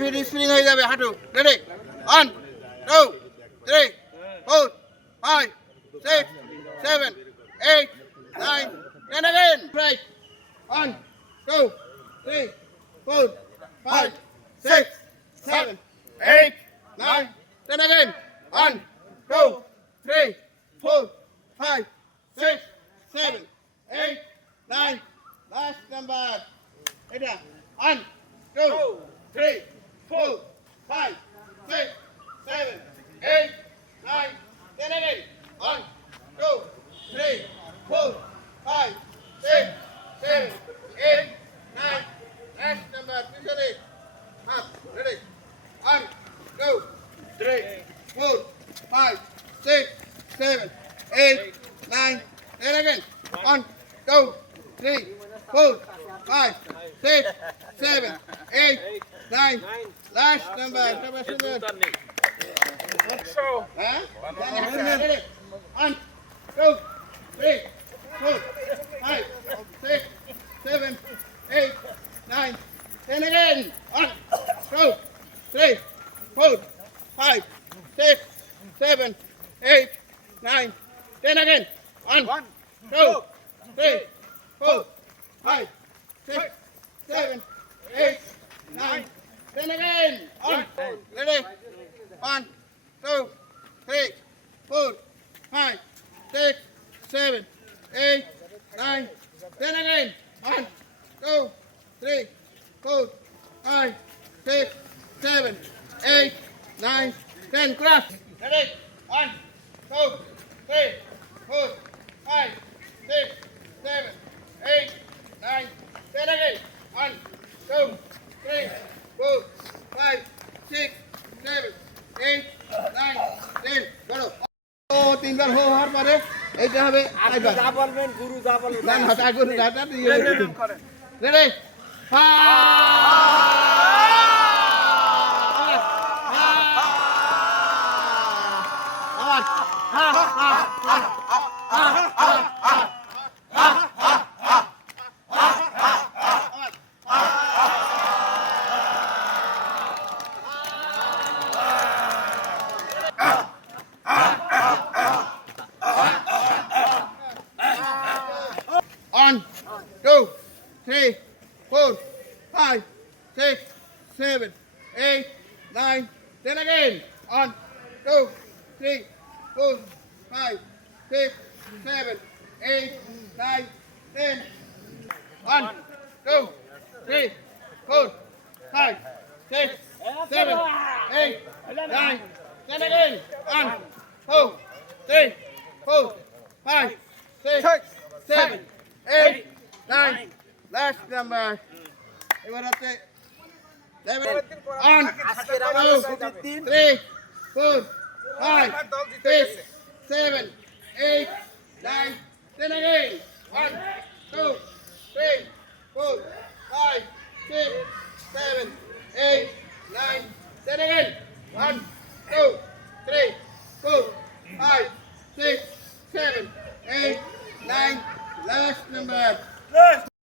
ফির স্প্রিং হয়ে যাবে হাঁটু ready 1 2 3 4 5 6 7 8 9 10 again right 1 2 3 4 5 6 7 8 9 10 again 1 2 3 4 5 6 7 8 9 last number এটা 1 2 3 4 5 6 7 8 9 10 again 1 2 3 4 5 6 7 8 9 next number পিছনে হাত ready 1 2 3 4 5 6 7 8 9 10 again 1 2 3 4 5 6 7 8 9 last number huh 1 2 3 4 5 6 7 8 9 10 again 1 2 3 4 5 6 7 8 9 10 again 1 2 3 4 5 6 7 8 9 10 again 1 ready 1 2 3 4 5 6 7 8 9 10 again 1 2 3 4 5 6 7 8 9 10 cross ready 1 2 3 4 5 6 7 8 9 10 again 1 2 3 4 5 6 7 8 9 10 করো ও তিনবার হো হওয়ার পরে এইটা হবে আইবার যা বলবেন গুরু যা বলবেন না না তা গুরু দাদা দিয়ে করেন ready One, two, three, 4 5 6 7 8 9 10 again 1 2 3 4 5 6 7 8 9 10 1 2 3 4 5 6 7 8 9 10 again 1 2 3 4 5 6 7 8 9 last number এবার হচ্ছে 1 2 3 4 5 6 7 8 9 10 again 1 2 3 4 5 6 7 8